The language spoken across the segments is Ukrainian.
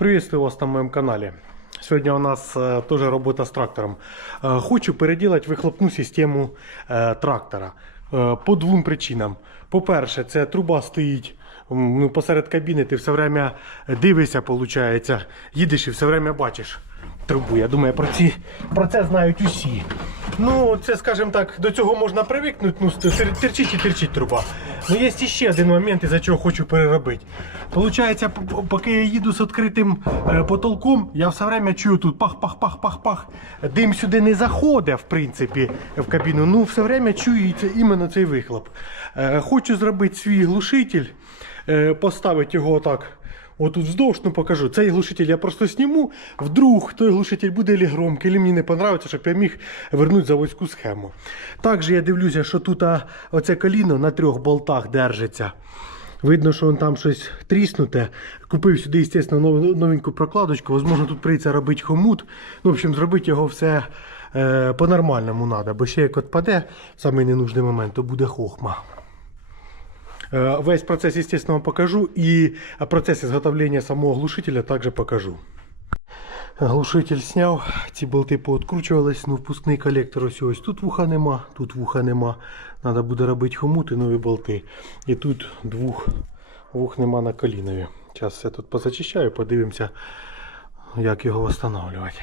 Приветствую вас на моем канале. Сегодня у нас э, тоже работа с трактором. Э, хочу переделать вихлопну систему е, трактора по двом причинам. По-перше, це труба стоїть ну, посеред кабіни, ти все время дивишся, виходить, їдеш і все время бачиш трубу. Я думаю, про, ці, про це знають усі. Ну, це, скажімо так, до цього можна привикнути, ну, терчить і терчить труба. Ну, є ще один момент, із-за чого хочу переробити. П- поки я їду з відкритим е, потолком, я все время чую тут пах-пах-пах-пах-пах. Дим сюди не заходить, в принципі, в кабіну. Ну, все время чується іменно цей вихлоп. Е, хочу зробити свій глушитель, е, поставити його отак. Отут вздовж, ну покажу. Цей глушитель я просто зніму. Вдруг той глушитель буде лі громкий, або мені не подобається, щоб я міг вернути заводську схему. Також я дивлюся, що тут оце коліно на трьох болтах держиться. Видно, що там щось тріснуте. Купив сюди, звісно, новеньку прокладочку. Возможно, тут прийдеться робити хомут. Ну, в общем, зробити його все е, по-нормальному треба, бо ще як отпаде в самий ненужний момент, то буде хохма. Э, Весь процесс, естественно, вам покажу. И процесс изготовления самого глушителя также покажу. Глушитель сняв, ці болти пооткручувались, ну впускний колектор ось ось. Тут вуха нема, тут вуха нема. Треба буде робити хомути, нові болти. І тут двох вух нема на колінові. Зараз все тут позачищаю, подивимося, як його встановлювати.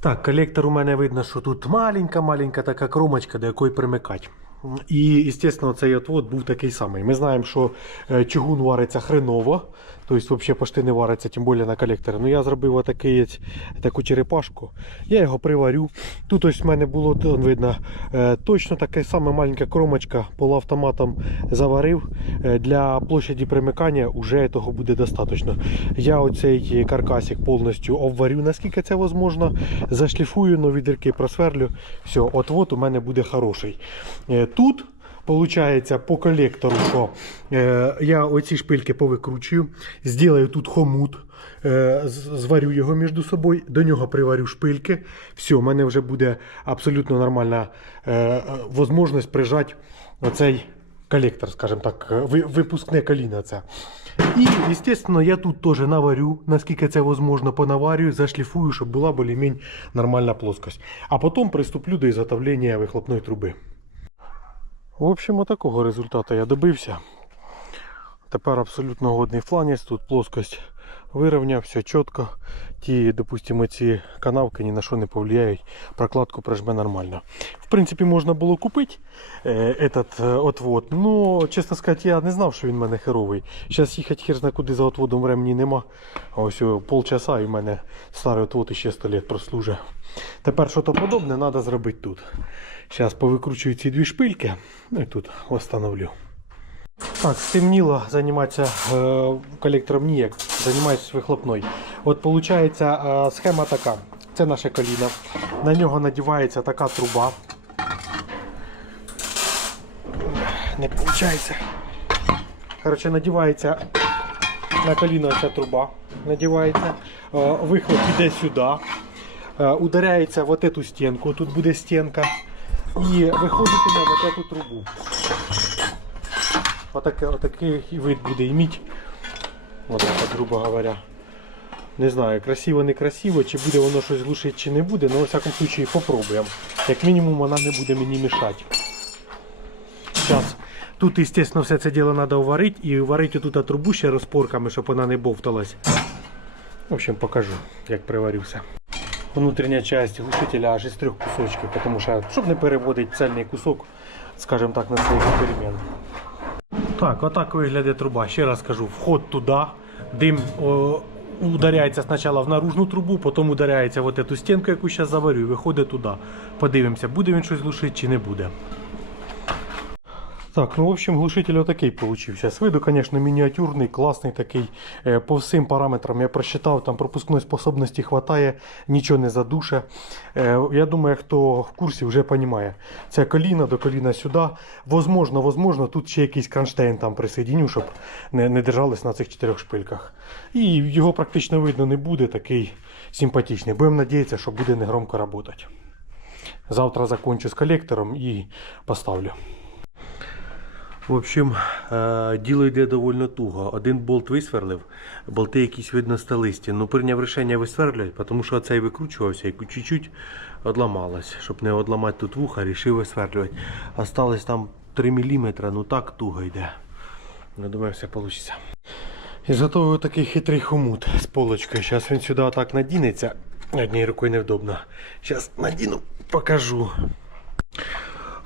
Так, колектор у мене видно, що тут маленька-маленька така кромочка, до якої примикати. І, звісно, цей отвод був такий самий. Ми знаємо, що е, чугун вариться хреново, тобто взагалі почти не вариться, тим більше на колекторі. Ну я зробив отакий, таку черепашку. Я його приварю. Тут ось в мене було видно е, точно така сама маленька кромочка полуавтоматом заварив. Е, Для площаді примикання вже того буде достатньо. Я оцей каркасик повністю обварю, наскільки це можливо. Зашліфую, нові дірки просверлю. Все, отвод у мене буде хороший. Тут Получається по колектору, що е, я оці шпильки повикручую, зроблю тут хомут, е, зварю його між собою, до нього приварю шпильки. Все, в мене вже буде абсолютно нормальна е, можливість прижати оцей колектор, скажімо так, е, випускне коліно це. І, звісно, я тут теж наварю, наскільки це можливо, понаварюю, зашліфую, щоб була більш-менш нормальна плоскость. А потім приступлю до ізготовлення вихлопної труби. В общем, отакого результату я добився. Тепер абсолютно годний фланець, тут плоскость вирівняв, все чітко. Ті, допустимо, ці канавки ні на що не повлияють, прокладку прижме нормально. В принципі, можна було купити е, этот е, отвод, но, чесно сказати, я не знав, що він в мене херовий. Зараз їхати хер зна куди за отводом времени нема. Ось о, полчаса і в мене старий отвод іще 100 лет прослужить. Тепер що то подобне треба зробити тут. Зараз повикручую ці дві шпильки, ну і тут встановлю. Так, стемніло займатися е, колектором ніяк, займаюся вихлопною. От виходить е, схема така. Це наше коліно. На нього надівається така труба. Не виходить. Коротше, надівається на коліно ця труба. Надівається. Е, вихлоп іде сюди. Е, ударяється в эту стінку. Тут буде стінка. І виходить на вот трубу. Отаке, отакий вид буде іміть. От так, грубо говоря. Не знаю, красиво, не красиво, чи буде воно щось глушити, чи не буде, але в всякому случаї попробуємо. Як мінімум вона не буде мені мішати. Зараз. Тут, звісно, все це діло треба варити і варити тут трубу ще розпорками, щоб вона не бовталась. В общем, покажу, як приварю все. Внутрішня частина глушителя аж із трьох кусочків, тому що, щоб не переводити цельний кусок, скажімо так, на свій експеримент. Так, отак виглядає труба. Ще раз кажу, вход туди, дим о, ударяється спочатку в наружну трубу, потім ударяється в эту стінку, яку зараз заварю, і виходить туди. Подивимося, буде він щось глушити чи не буде. Так, ну в общем, глушитель отакий получився. З виду, звісно, мініатюрний, класний такий. Е, По всім параметрам я просчитав, там пропускної способності хватає, нічого не задуше. Е, Я думаю, хто в курсі вже розуміє. Це коліна до коліна сюди. Возможно, возможно, тут ще якийсь кронштейн там присоединю, щоб не, не держались на цих чотирьох шпильках. І його практично видно не буде, такий симпатичний. Будемо надіятися, що буде негромко працювати. Завтра закончу з колектором і поставлю. В общем, е, діло йде доволі туго. Один болт висверлив, болти якісь видно сталисті. Ну, прийняв рішення висверлювати, тому що цей викручувався і чуть-чуть одламалось. Щоб не одламати тут вуха, рішив висверлювати. Осталось там 3 мм, ну так туго йде. Ну, думаю, все вийде. І зато такий хитрий хомут з полочкою. Зараз він сюди отак надінеться. Однією рукою невдобно. Зараз надіну, покажу.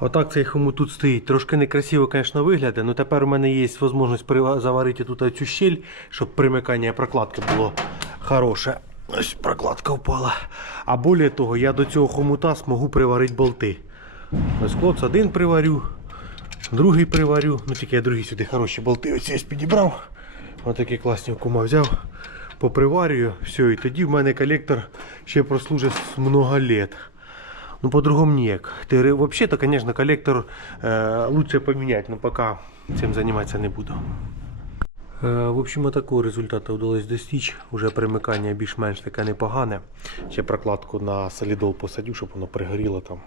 Отак цей хомут тут стоїть. Трошки некрасиво, звісно, виглядає, але тепер у мене є можливість заварити тут цю щель, щоб примикання прокладки було хороше. Ось прокладка впала. А більше того, я до цього хомута зможу приварити болти. Ось клоц один приварю, другий приварю. Ну тільки я другий сюди хороші болти ось ось підібрав. Ось такі класні кума взяв. Поприварюю, все, і тоді в мене колектор ще прослужить много лет. Ну, по-другому ніяк. Ти, вообще-то, конечно, коллектор э, лучше поменять, но пока цим заниматься не буду. Е, В общем, такого результату вдалося достичь. Уже примикання більш-менш таке непогане. Ще прокладку на солідол посадю, щоб воно пригоріло там.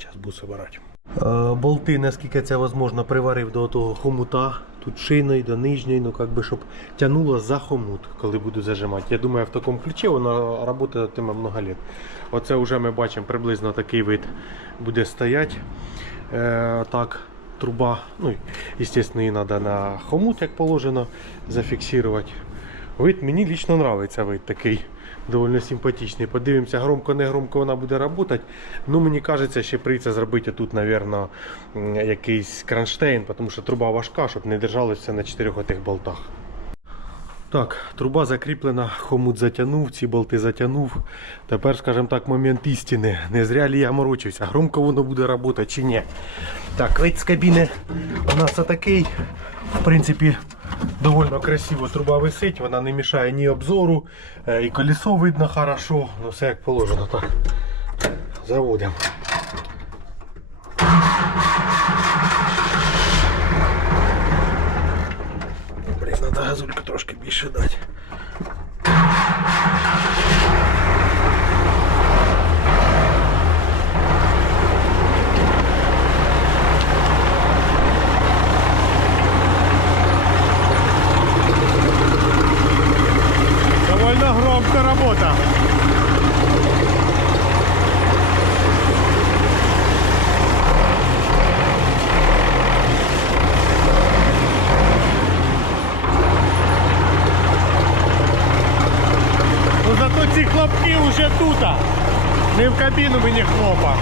Зараз буду собирати. Е, Болти, наскільки це можливо, приварив до того хомута. Тут шиною до нижньої, ну как би, щоб тягнуло за хомут, коли буду зажимати. Я думаю, в такому ключі воно працюватиме багато лет. Оце вже ми бачимо приблизно такий вид буде стояти. Е, так, труба. Ну, естественно, її треба на хомут, як положено, зафіксувати. Вид мені лично подобається вид такий. Довольно симпатичний. Подивимося, громко не громко вона буде працювати. Ну, мені кажеться, ще прийдеться зробити тут, мабуть, якийсь кронштейн, тому що труба важка, щоб не держалося на чотирьох отих болтах. Так, труба закріплена, хомут затягнув, ці болти затягнув. Тепер, скажімо так, момент істини. Не зря ли я морочився, громко воно буде працювати чи ні. Так, вид з кабіни у нас отакий. В принципі, доволі красиво труба висить, вона не мішає ні обзору, е, і колесо видно хорошо, ну все як положено. Так, заводимо. Блін, треба газульку трошки більше дати. Довольно громко работа. Ну зато ці хлопки вже тут. Не в кабіну мені хлопа.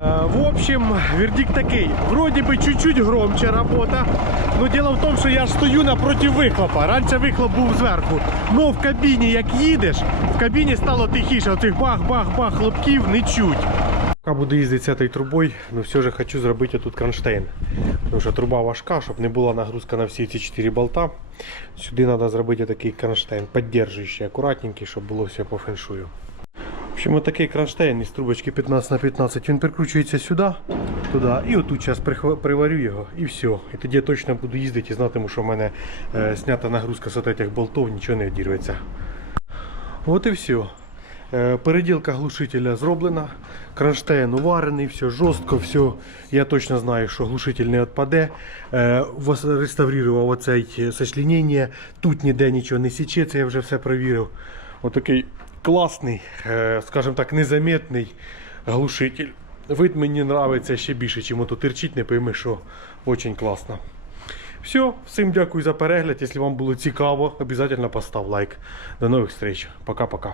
Э, В общем, вердикт такий. Вроде бы чуть-чуть громче работа. Но дело в тому, що я стою напроти вихлопа. Раніше вихлоп був зверху. Но в кабіні, як їдеш, в кабіні стало тихіше. Оцих бах-бах-бах хлопків не чуть. Поки буду їздити з цією трубою, ну все ж хочу зробити тут кронштейн. Тому що труба важка, щоб не була нагрузка на всі ці 4 болта. Сюди треба зробити такий кронштейн, підтримуючий, акуратненький, щоб було все по феншую. В общем, отакий кронштейн із трубочки 15 на 15 він прикручується сюди, туди, і отут зараз приварю його і все. І тоді я точно буду їздити і знатиму, що в мене е, снята нагрузка з цих болтів, нічого не відірветься. От і все. Е, Переділка глушителя зроблена, кронштейн уварений, все жорстко, все. Я точно знаю, що глушитель не відпаде. Е, Реставрував оцей сочлінення, тут ніде нічого не січеться, я вже все перевірив. Отакий класний, е, скажімо так, незаметний глушитель. Вид мені подобається ще більше, чим ото терчить, не пойми, що дуже класно. Все, всім дякую за перегляд. Якщо вам було цікаво, обов'язково постав лайк. До нових встреч. Пока-пока.